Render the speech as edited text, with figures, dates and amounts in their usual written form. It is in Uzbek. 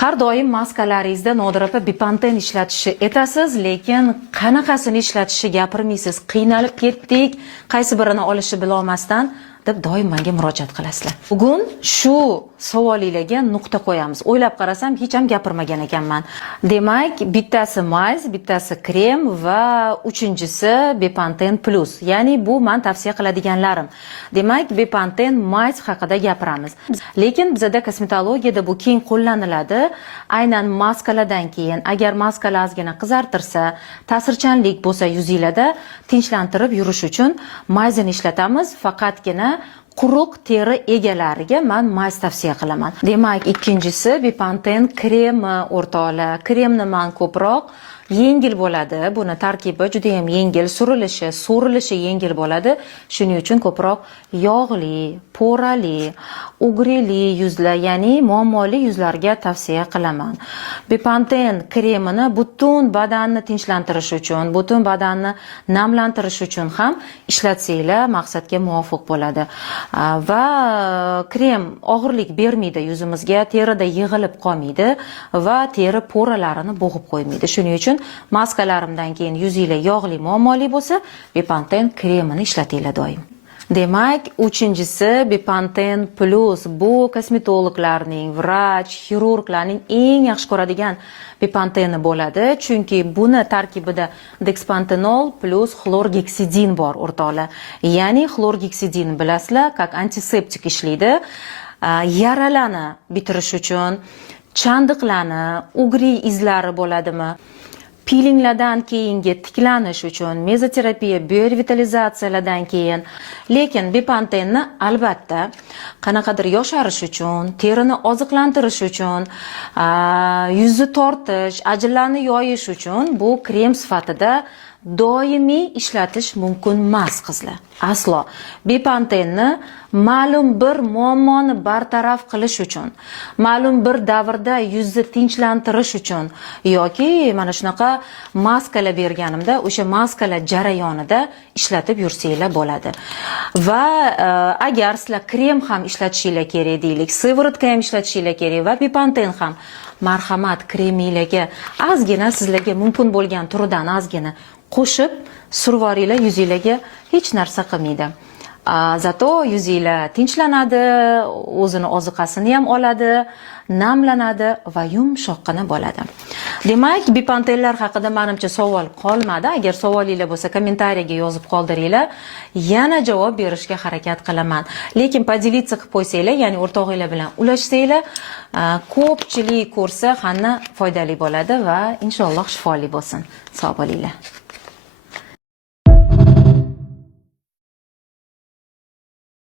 Har doim maskalaringizda Nodir opa Bipanten ishlatishni aytasiz, lekin qanaqasini ishlatishni gapirmaysiz. Qiynalib ketdik, qaysi birini olishni bilolmasdan deb doim menga murojaat qilasizlar. Bugun shu savolingizga nuqta qo'yamiz. O'ylab qarasam, hech ham gapirmagan ekanman. Demak, bittasi mayz, bittasi krem va uchinchisi Bipanten Plus. Ya'ni bu men tavsiya qiladiganlarim. Demak, Bipanten mayz haqida gapiramiz. Lekin bizda kosmetologiyada bu keng qo'llaniladi. Aynan maskalardan keyin, agar maskalar ozgina qizartirsa, ta'sirchanlik bo'lsa yuzingizda tinchlantirib yurish uchun mayzini ishlatamiz. Faqatgina quruq teri egalariga men mayz tavsiya qilaman. Demak, ikkinchisi Bipanten kremi o'rtoqlar. Kremni men ko'proq yengil bo'ladi. Buni tarkibi juda ham yengil, so'rilishi yengil bo'ladi. Shuning uchun ko'proq yog'li, po'rali, ugrili yuzlar, ya'ni muammoli yuzlarga tavsiya qilaman. Bipanten kremini butun badanni tinchlantirish uchun, butun badanni namlantirish uchun ham ishlatsanglar maqsadga muvofiq bo'ladi. Va krem og'irlik bermaydi yuzimizga, terida yig'ilib qolmaydi va teri po'ralarini bo'g'ib qo'ymaydi. Shuning uchun maskalarimdan keyin yuzinglar yog'li, muammoli bo'lsa, Bipanten kremini ishlatinglar doim. Demak, uchinchisi Bipanten Plus. Bu kosmetologlarning, vrach, xirurglarning eng yaxshi ko'radigan Bipanteni bo'ladi, chunki buni tarkibida dexpantenol plus xlorgeksidin bor o'rtoqlar. Ya'ni xlorgeksidin bilasizlar, как antiseptik ishlaydi. Yaralarni bitirish uchun, chandiqlarni, ugri izlari bo'ladimi, pilinglardan keyingi tiklanish uchun, mezoterapiya, biorevitalizatsiyalardan keyin. Lekin Bipantenni albatta qanaqadir yosharish uchun, terini oziqlantirish uchun, yuzni tortish, ajinlarni yoyish uchun bu krem sifatida doimiy ishlatish mumkin emas, qizlar. Aslo. Bipantenni ma'lum bir muammoni bartaraf qilish uchun, ma'lum bir davrda yuzni tinchlantirish uchun yoki mana shunaqa maskalar berganimda o'sha maskalar jarayonida ishlatib yursanglar bo'ladi. Va agar sizlar krem ham ishlatishinglar kerak deylik, sivorotka ham ishlatishinglar kerak va Bipanten ham, marhamat, kreminglarga ozgina sizlarga mumkin bo'lgan turidan ozgina qo'shib survoringlar, yuzinglarga hech narsa qilmaydi. Zato yuzinglar tinchlanadi, o'zini oziqasini ham oladi, namlanadi va yumshoqqina bo'ladi. Demak, Bipantenlar haqida menimcha savol qolmadi. Agar savolinglar bo'lsa, kommentariyaga yozib qoldiringlar. Yana javob berishga harakat qilaman. Lekin podelitsa qilib qo'ysanglar, ya'ni o'rtog'inglar bilan ulashsanglar, ko'pchilik ko'rsa, hamma foydali bo'ladi va inshaalloh shifoli bo'lsin. Sog' bo'linglar.